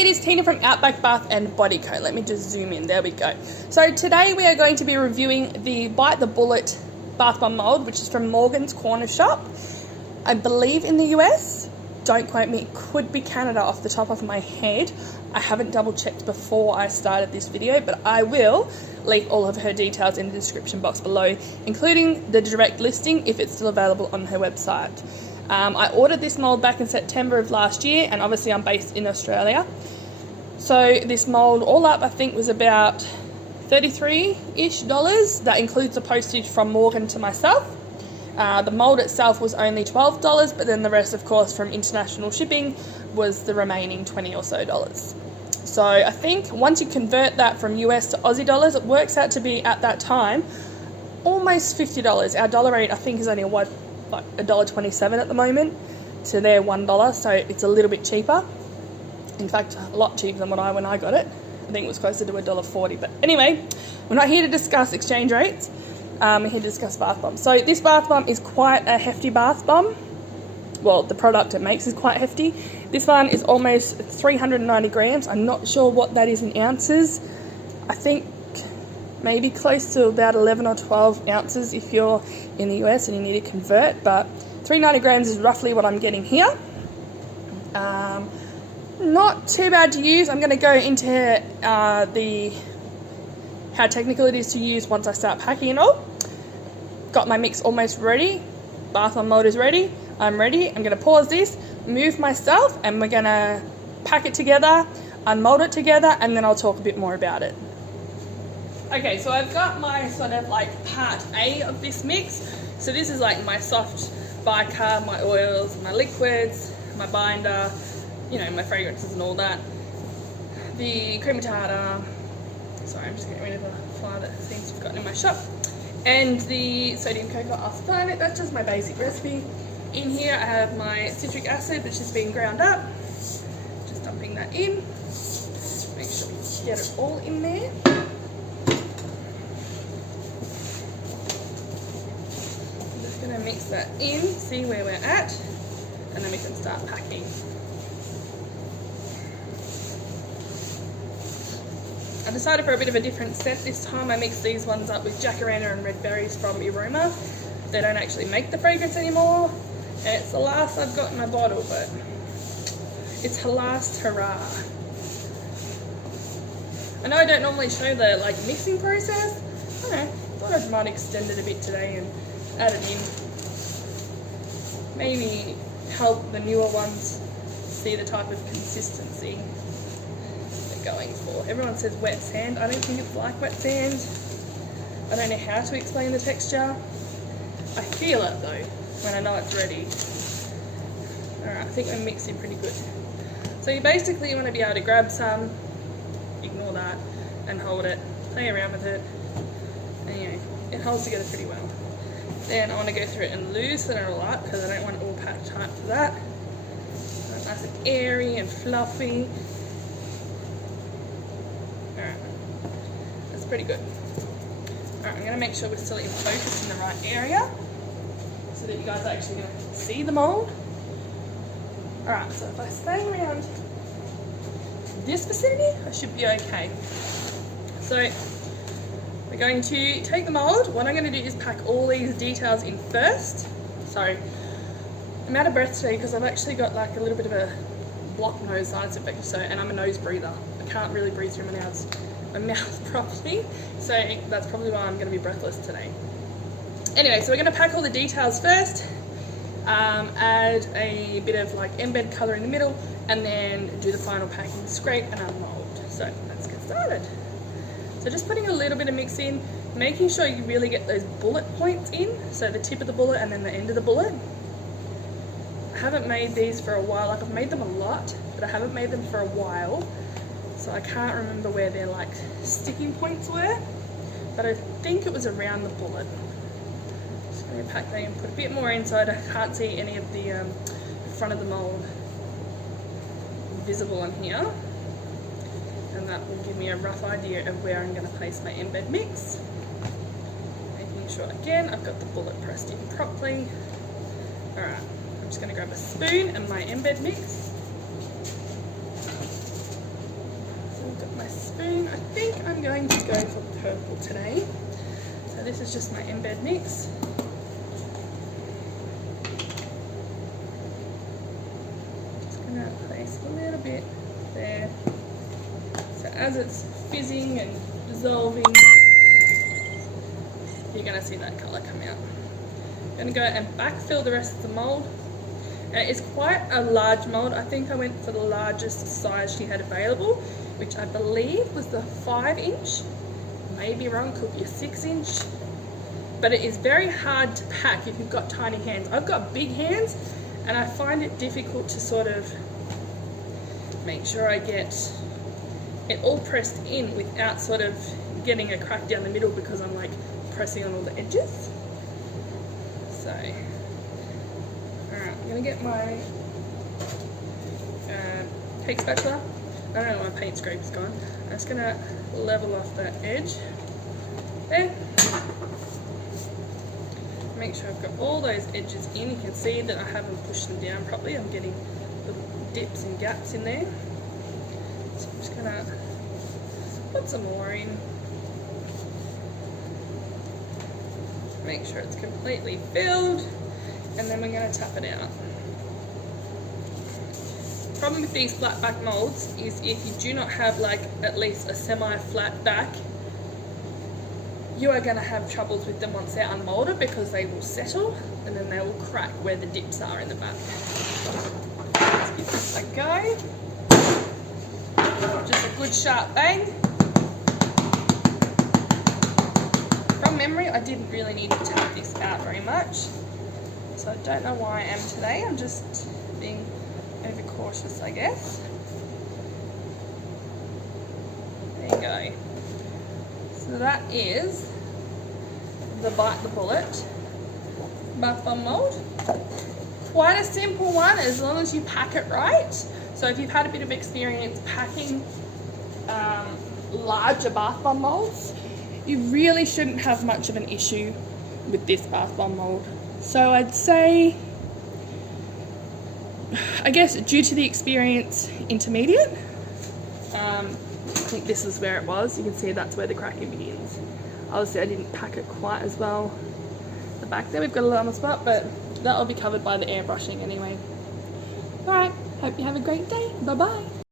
it is Tina from Outback Bath and Body Co. Let me just zoom in. There we go. So today we are going to be reviewing the Bite the Bullet Bath Bomb Mold, which is from Morgan's Corner Shop. I believe in the US. Don't quote me. It could be Canada off the top of my head. I haven't double checked before I started this video, but I will leave all of her details in the description box below, including the direct listing if it's still available on her website. I ordered this mould back in September of last year, and obviously I'm based in Australia. So this mould all up I think was about $33-ish. That includes the postage from Morgan to myself. The mould itself was only $12, but then the rest, of course, from international shipping was the remaining $20 or so. So I think once you convert that from US to Aussie dollars, it works out to be, at that time, almost $50. Our dollar rate I think is only like $1.27 at the moment to their $1, so it's a little bit cheaper. In fact, a lot cheaper than when I got it. I think it was closer to $1.40. But anyway, we're not here to discuss exchange rates. We're here to discuss bath bombs. So this bath bomb is quite a hefty bath bomb. Well, the product it makes is quite hefty. This one is almost 390 grams. I'm not sure what that is in ounces. I think maybe close to about 11 or 12 ounces if you're in the US and you need to convert, but 390 grams is roughly what I'm getting here. Not too bad to use. I'm going to go into how technical it is to use once I start packing it all. Got my mix almost ready. Bath bomb mold is ready. I'm ready. I'm going to pause this, move my stuff, and we're going to pack it together, unmold it together, and then I'll talk a bit more about it. Okay, so I've got my sort of like part A of this mix. So this is like my soft bicarb, my oils, my liquids, my binder, you know, my fragrances and all that. The crema tartar, sorry, I'm just getting rid of the fly that seems to have gotten in my shop. And the sodium coconut acetate, that's just my basic recipe. In here I have my citric acid, which has been ground up. Just dumping that in. Make sure we get it all in there. Going to mix that in, see where we're at, and then we can start packing. I decided for a bit of a different scent this time. I mixed these ones up with jacaranda and red berries from Aroma. They don't actually make the fragrance anymore, and it's the last I've got in my bottle, but it's her last hurrah. I know I don't normally show the like mixing process. I don't know, thought I might extend it a bit today and add it in. Maybe help the newer ones see the type of consistency they're going for. Everyone says wet sand. I don't think it's like wet sand. I don't know how to explain the texture. I feel it though when I know it's ready. Alright, I think we're mixing pretty good. So you basically want to be able to grab some, ignore that, and hold it, play around with it, and you know, it holds together pretty well. Then I want to go through it and loosen it all up because I don't want it all packed tight for that. So it's nice and airy and fluffy. Alright, that's pretty good. Alright, I'm going to make sure we're still in focus in the right area so that you guys are actually going to see the mould. Alright, so if I stay around this vicinity, I should be okay. So we're going to take the mould. What I'm going to do is pack all these details in first. Sorry, I'm out of breath today because I've actually got like a little bit of a blocked nose sinus infection, so, and I'm a nose breather. I can't really breathe through my mouth properly, so that's probably why I'm going to be breathless today. Anyway, so we're going to pack all the details first, add a bit of like embed colour in the middle, and then do the final packing, scrape and unmold. So let's get started. So just putting a little bit of mix in, making sure you really get those bullet points in, so the tip of the bullet and then the end of the bullet. I haven't made these for a while, like I've made them a lot, but I haven't made them for a while, so I can't remember where their like sticking points were, but I think it was around the bullet. Just going to pack that in, put a bit more inside. I can't see any of the front of the mould visible on here. And that will give me a rough idea of where I'm going to place my embed mix. Making sure again I've got the bullet pressed in properly. Alright, I'm just going to grab a spoon and my embed mix. my spoon. I think I'm going to go for purple today. So this is just my embed mix. Just going to place a little bit there. So as it's fizzing and dissolving, you're going to see that colour come out. I'm going to go and backfill the rest of the mould. And it's quite a large mould. I think I went for the largest size she had available, which I believe was the 5-inch. Maybe wrong, could be a 6-inch. But it is very hard to pack if you've got tiny hands. I've got big hands and I find it difficult to sort of make sure I get it all pressed in without sort of getting a crack down the middle, because I'm like pressing on all the edges. So, alright, I'm going to get my cake spatula. I don't know, my paint scrape is gone. I'm just going to level off that edge there. Make sure I've got all those edges in. You can see that I haven't pushed them down properly. I'm getting little dips and gaps in there. So I'm just going to put some more in. Make sure it's completely filled, and then we're going to tap it out. The problem with these flat back moulds is if you do not have like at least a semi-flat back, you are going to have troubles with them once they're unmolded, because they will settle and then they will crack where the dips are in the back. Let's give this a go. Just a good sharp bang. From memory, I didn't really need to tap this out very much, so I don't know why I am today. I'm just being overcautious, I guess. There you go. So that is the Bite the Bullet bath bomb mould. Quite a simple one as long as you pack it right. So if you've had a bit of experience packing larger bath bomb moulds, you really shouldn't have much of an issue with this bath bomb mould. So I'd say, I guess due to the experience, intermediate. I think this is where it was. You can see that's where the cracking begins. Obviously I didn't pack it quite as well. The back there we've got a little spot, but that'll be covered by the airbrushing anyway. Alright, hope you have a great day. Bye bye.